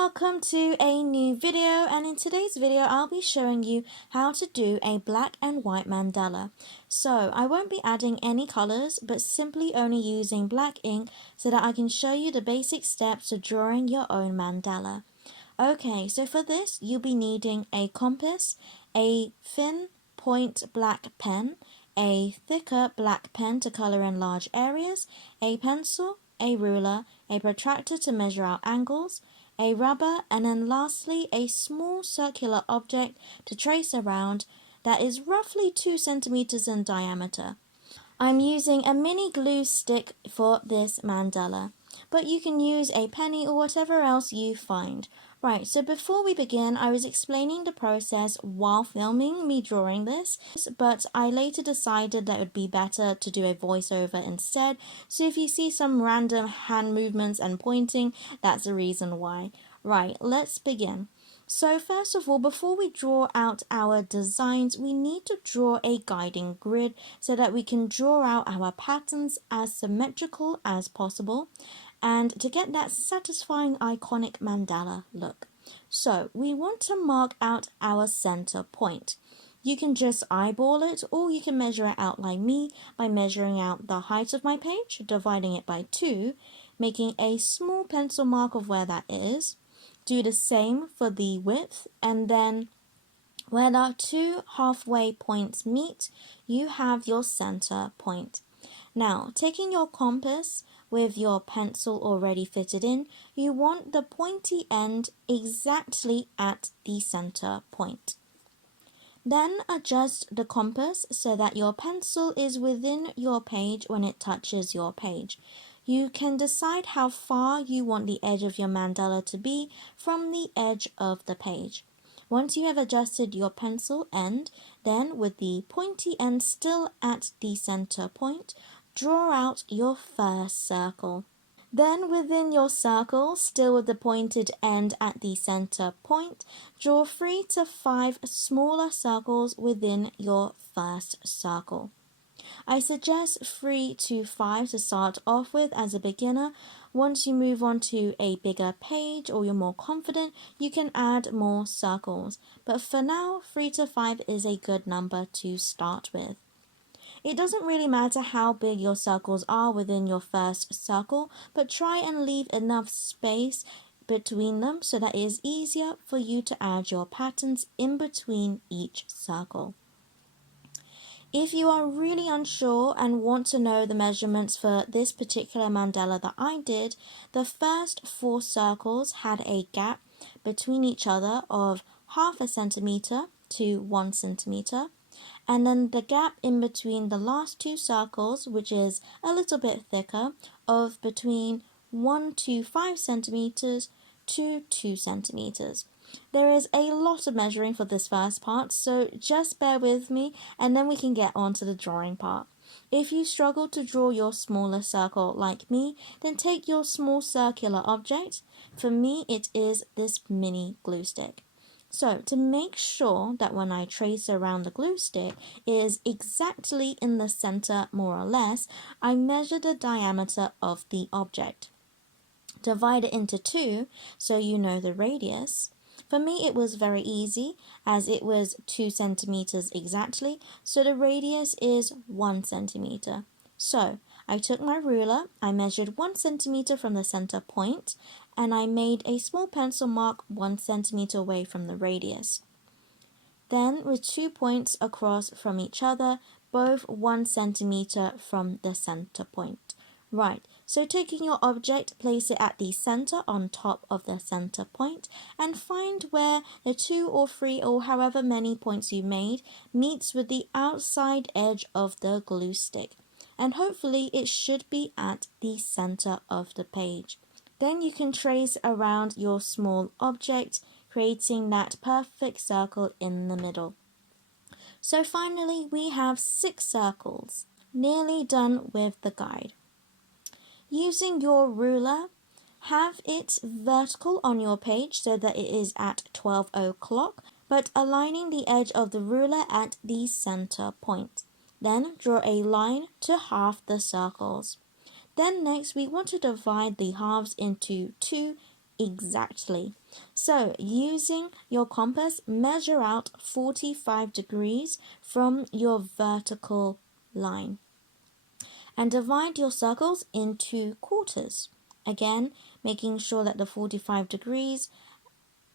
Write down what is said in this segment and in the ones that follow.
welcome to a new video, and in today's video I'll be showing you how to do a black and white mandala. So I won't be adding any colors but simply only using black ink so that I can show you the basic steps to drawing your own mandala. Okay, so for this you'll be needing a compass, a thin point black pen, a thicker black pen to color in large areas, a pencil, a ruler, a protractor to measure out angles, a rubber, and then lastly a small circular object to trace around that is roughly 2 centimeters in diameter. I'm using a mini glue stick for this mandala, but you can use a penny or whatever else you find. Right, so before we begin, I was explaining the process while filming me drawing this, but I later decided that it would be better to do a voiceover instead, so if you see some random hand movements and pointing, that's the reason why. Right, let's begin. So first of all, before we draw out our designs, we need to draw a guiding grid so that we can draw out our patterns as symmetrical as possible and to get that satisfying iconic mandala look. So we want to mark out our center point. You can just eyeball it, or you can measure it out like me by measuring out the height of my page, dividing it by 2, making a small pencil mark of where that is. Do the same for the width, and then where the 2 halfway points meet, you have your center point. Now, taking your compass with your pencil already fitted in, you want the pointy end exactly at the center point. Then adjust the compass so that your pencil is within your page when it touches your page. You can decide how far you want the edge of your mandala to be from the edge of the page. Once you have adjusted your pencil end, then with the pointy end still at the center point, draw out your first circle. Then within your circle, still with the pointed end at the center point, draw 3 to 5 smaller circles within your first circle. I suggest 3 to 5 to start off with as a beginner. Once you move on to a bigger page or you're more confident, you can add more circles. But for now, 3 to 5 is a good number to start with. It doesn't really matter how big your circles are within your first circle, but try and leave enough space between them so that it is easier for you to add your patterns in between each circle. If you are really unsure and want to know the measurements for this particular mandala that I did, the first 4 circles had a gap between each other of 0.5 centimeter to 1 centimeter. And then the gap in between the last 2 circles, which is a little bit thicker, of between 1 to 5 centimeters to 2 centimeters. There is a lot of measuring for this first part, so just bear with me and then we can get on to the drawing part. If you struggle to draw your smaller circle like me, then take your small circular object. For me, it is this mini glue stick. So to make sure that when I trace around the glue stick is exactly in the center more or less, I measure the diameter of the object. Divide it into 2 so you know the radius. For me it was very easy as it was 2 centimeters exactly, so the radius is 1 centimeter. So I took my ruler, I measured 1 centimeter from the center point, and I made a small pencil mark 1 centimeter away from the radius. Then with 2 points across from each other, both 1 centimeter from the center point. Right, so taking your object, place it at the center on top of the center point and find where the 2 or 3 or however many points you made meets with the outside edge of the glue stick. And hopefully it should be at the center of the page. Then you can trace around your small object, creating that perfect circle in the middle. So finally we have 6 circles, nearly done with the guide. Using your ruler, have it vertical on your page so that it is at 12 o'clock, but aligning the edge of the ruler at the center point. Then draw a line to half the circles. Then next we want to divide the halves into 2 exactly. So, using your compass, measure out 45 degrees from your vertical line and divide your circles into quarters. Again, making sure that the 45 degrees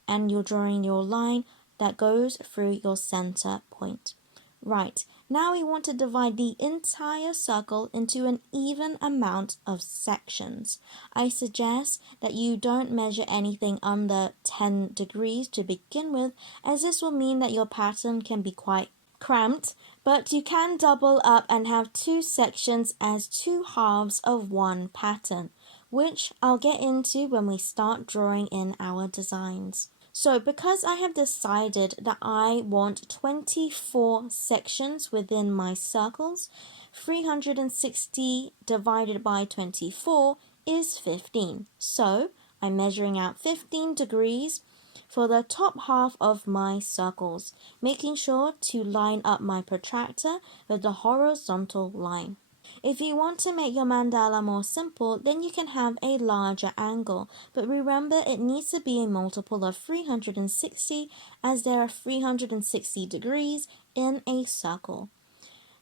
and you're drawing your line that goes through your center point. Right, now we want to divide the entire circle into an even amount of sections. I suggest that you don't measure anything under 10 degrees to begin with, as this will mean that your pattern can be quite cramped, but you can double up and have two sections as two halves of one pattern, which I'll get into when we start drawing in our designs. So because I have decided that I want 24 sections within my circles, 360 divided by 24 is 15. So I'm measuring out 15 degrees for the top half of my circles, making sure to line up my protractor with the horizontal line. If you want to make your mandala more simple, then you can have a larger angle, but remember it needs to be a multiple of 360 as there are 360 degrees in a circle.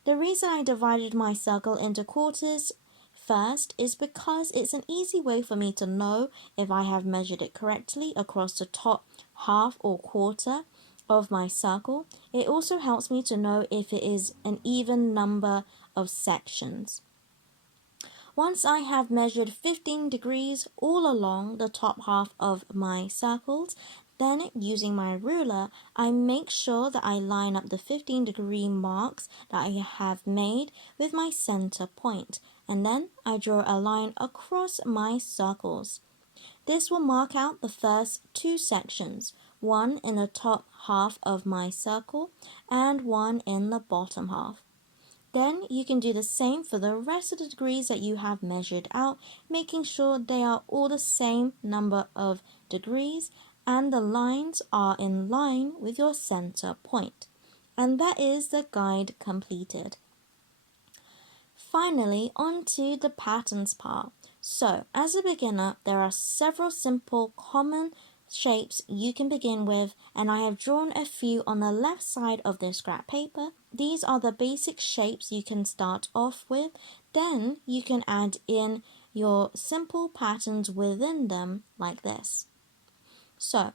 The reason I divided my circle into quarters first is because it's an easy way for me to know if I have measured it correctly across the top half or quarter of my circle. It also helps me to know if it is an even number of sections. Once I have measured 15 degrees all along the top half of my circles, then using my ruler, I make sure that I line up the 15-degree marks that I have made with my center point, and then I draw a line across my circles. This will mark out the first two sections, one in the top half of my circle and one in the bottom half. Then you can do the same for the rest of the degrees that you have measured out, making sure they are all the same number of degrees and the lines are in line with your center point. And that is the guide completed. Finally, on to the patterns part. So, as a beginner, there are several simple common shapes you can begin with, and I have drawn a few on the left side of the scrap paper. These are the basic shapes you can start off with. Then you can add in your simple patterns within them like this. So,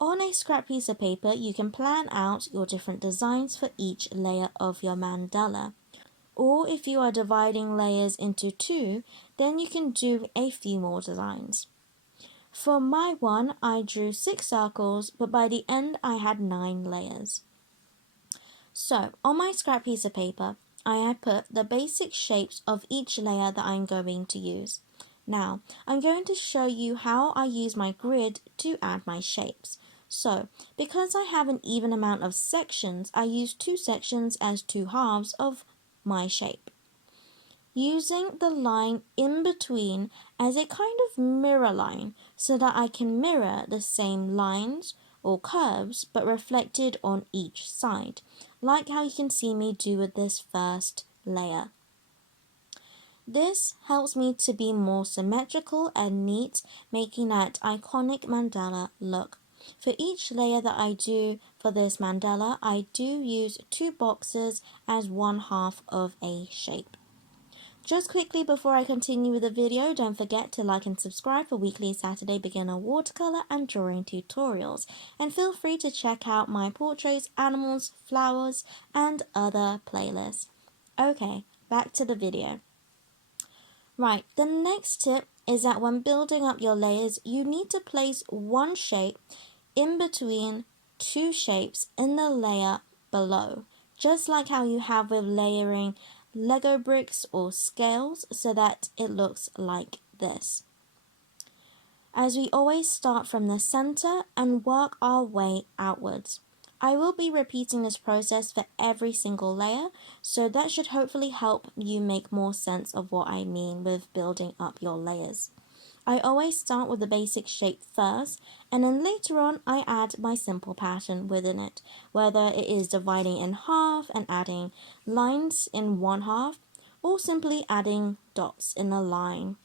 on a scrap piece of paper, you can plan out your different designs for each layer of your mandala. Or if you are dividing layers into two, then you can do a few more designs. For my one, I drew 6 circles, but by the end I had 9 layers. So, on my scrap piece of paper, I have put the basic shapes of each layer that I'm going to use. Now, I'm going to show you how I use my grid to add my shapes. So, because I have an even amount of sections, I use 2 sections as 2 halves of my shape, using the line in between as a kind of mirror line so that I can mirror the same lines or curves but reflected on each side, like how you can see me do with this first layer. This helps me to be more symmetrical and neat, making that iconic mandala look. For each layer that I do for this mandala, I do use 2 boxes as one half of a shape. Just quickly before I continue with the video, don't forget to like and subscribe for weekly Saturday beginner watercolor and drawing tutorials. And feel free to check out my portraits, animals, flowers, and other playlists. Okay, back to the video. Right, the next tip is that when building up your layers, you need to place one shape in between 2 shapes in the layer below, just like how you have with layering Lego bricks or scales, so that it looks like this. As we always start from the center and work our way outwards. I will be repeating this process for every single layer, so that should hopefully help you make more sense of what I mean with building up your layers. I always start with the basic shape first, and then later on I add my simple pattern within it, whether it is dividing in half and adding lines in one half, or simply adding dots in a line.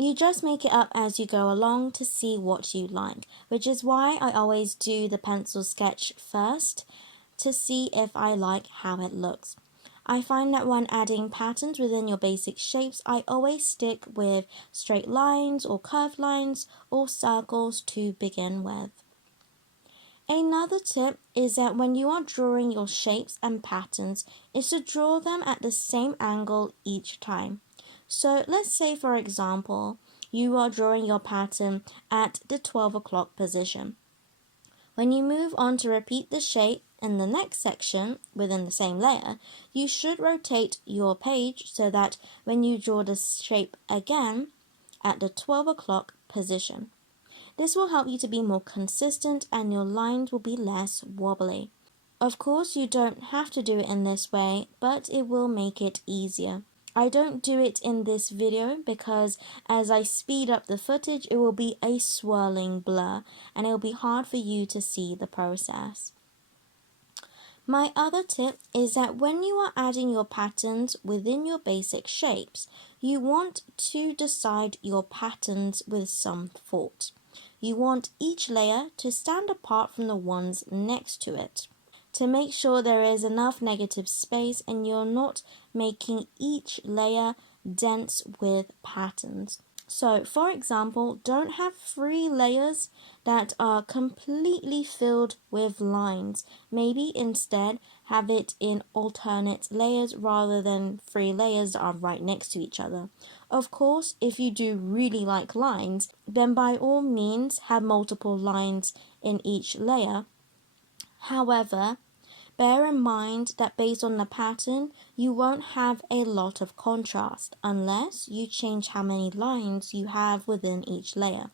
You just make it up as you go along to see what you like, which is why I always do the pencil sketch first to see if I like how it looks. I find that when adding patterns within your basic shapes, I always stick with straight lines or curved lines or circles to begin with. Another tip is that when you are drawing your shapes and patterns is to draw them at the same angle each time. So let's say, for example, you are drawing your pattern at the 12 o'clock position. When you move on to repeat the shape in the next section within the same layer, you should rotate your page so that when you draw the shape again at the 12 o'clock position. This will help you to be more consistent and your lines will be less wobbly. Of course, you don't have to do it in this way, but it will make it easier. I don't do it in this video because as I speed up the footage, it will be a swirling blur and it will be hard for you to see the process. My other tip is that when you are adding your patterns within your basic shapes, you want to decide your patterns with some thought. You want each layer to stand apart from the ones next to it to make sure there is enough negative space and you're not making each layer dense with patterns. So, for example, don't have 3 layers that are completely filled with lines. Maybe instead have it in alternate layers rather than 3 layers that are right next to each other. Of course, if you do really like lines, then by all means have multiple lines in each layer. However, bear in mind that based on the pattern, you won't have a lot of contrast unless you change how many lines you have within each layer.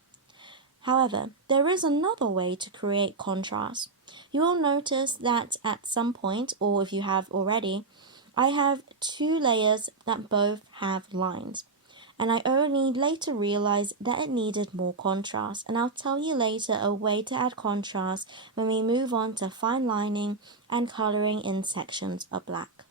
However, there is another way to create contrast. You will notice that at some point, or if you have already, I have 2 layers that both have lines. And I only later realized that it needed more contrast, and I'll tell you later a way to add contrast when we move on to fine lining and coloring in sections of black.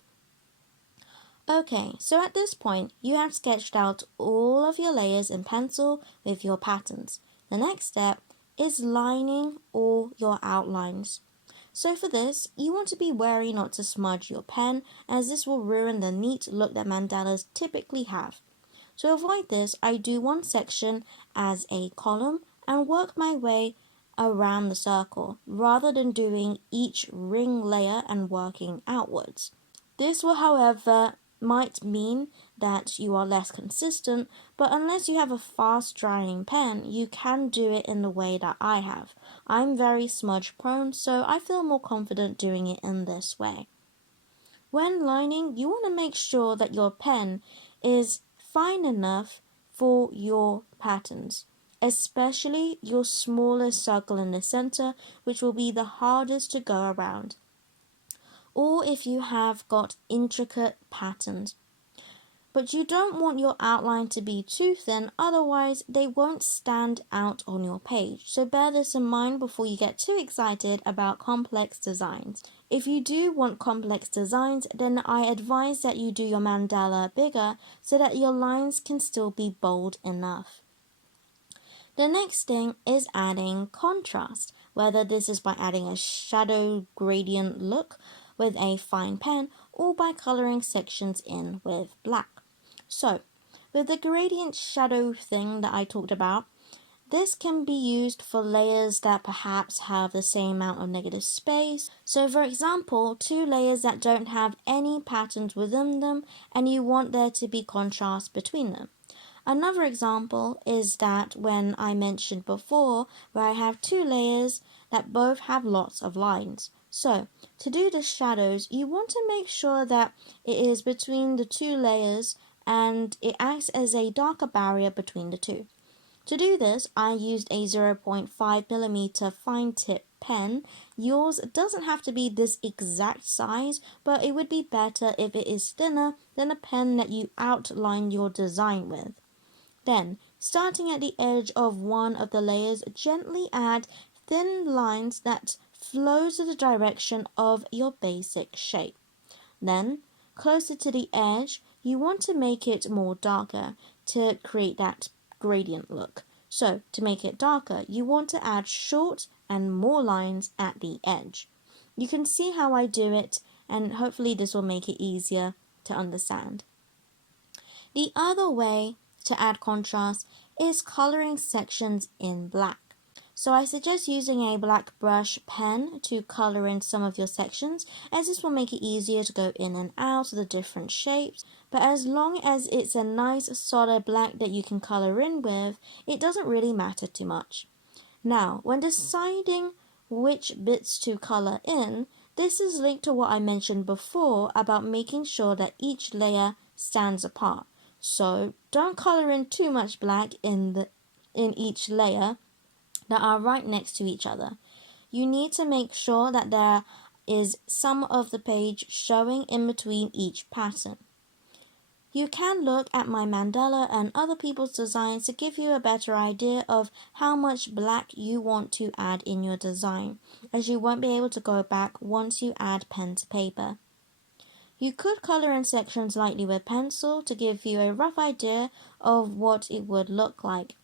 Okay, so at this point you have sketched out all of your layers in pencil with your patterns. The next step is lining all your outlines. So for this, you want to be wary not to smudge your pen, as this will ruin the neat look that mandalas typically have. To avoid this, I do one section as a column and work my way around the circle, rather than doing each ring layer and working outwards. This will, however, might mean that you are less consistent, but unless you have a fast drying pen, you can do it in the way that I have. I'm very smudge prone, so I feel more confident doing it in this way. When lining, you want to make sure that your pen is fine enough for your patterns, especially your smallest circle in the center, which will be the hardest to go around, or if you have got intricate patterns. But you don't want your outline to be too thin, otherwise they won't stand out on your page. So bear this in mind before you get too excited about complex designs. If you do want complex designs, then I advise that you do your mandala bigger so that your lines can still be bold enough. The next thing is adding contrast, whether this is by adding a shadow gradient look with a fine pen or by coloring sections in with black. So, with the gradient shadow thing that I talked about, this can be used for layers that perhaps have the same amount of negative space. So for example, 2 layers that don't have any patterns within them and you want there to be contrast between them. Another example is that when I mentioned before where I have 2 layers that both have lots of lines. So to do the shadows, you want to make sure that it is between the 2 layers and it acts as a darker barrier between the two. To do this, I used a 0.5mm fine tip pen. Yours doesn't have to be this exact size, but it would be better if it is thinner than a pen that you outline your design with. Then, starting at the edge of one of the layers, gently add thin lines that flow to the direction of your basic shape. Then, closer to the edge, you want to make it more darker to create that gradient look. So to make it darker, you want to add short and more lines at the edge. You can see how I do it, and hopefully this will make it easier to understand. The other way to add contrast is coloring sections in black. So I suggest using a black brush pen to color in some of your sections, as this will make it easier to go in and out of the different shapes. But as long as it's a nice solid black that you can color in with, it doesn't really matter too much. Now, when deciding which bits to color in, this is linked to what I mentioned before about making sure that each layer stands apart. So don't color in too much black in each layer that are right next to each other. You need to make sure that there is some of the page showing in between each pattern. You can look at my mandala and other people's designs to give you a better idea of how much black you want to add in your design, as you won't be able to go back once you add pen to paper. You could color in sections lightly with pencil to give you a rough idea of what it would look like.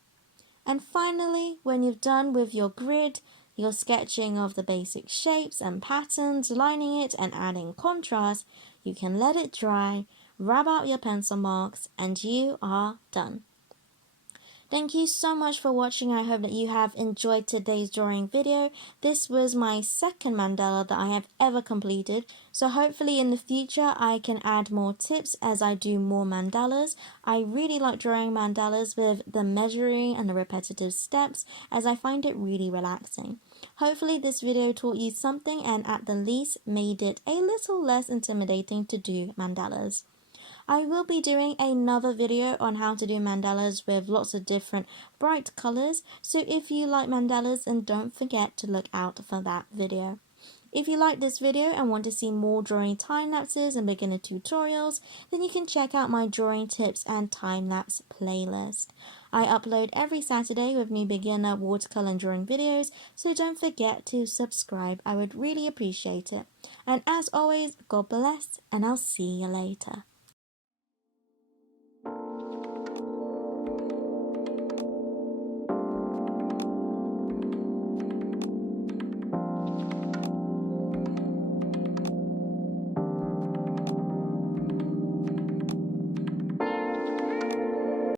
And finally, when you've done with your grid, your sketching of the basic shapes and patterns, lining it and adding contrast, you can let it dry, rub out your pencil marks, and you are done. Thank you so much for watching. I hope that you have enjoyed today's drawing video. This was my second mandala that I have ever completed, so hopefully in the future I can add more tips as I do more mandalas. I really like drawing mandalas with the measuring and the repetitive steps, as I find it really relaxing. Hopefully this video taught you something and at the least made it a little less intimidating to do mandalas. I will be doing another video on how to do mandalas with lots of different bright colors, so if you like mandalas, then don't forget to look out for that video. If you like this video and want to see more drawing time-lapses and beginner tutorials, then you can check out my drawing tips and time-lapse playlist. I upload every Saturday with new beginner watercolor and drawing videos, so don't forget to subscribe. I would really appreciate it. And as always, God bless, and I'll see you later.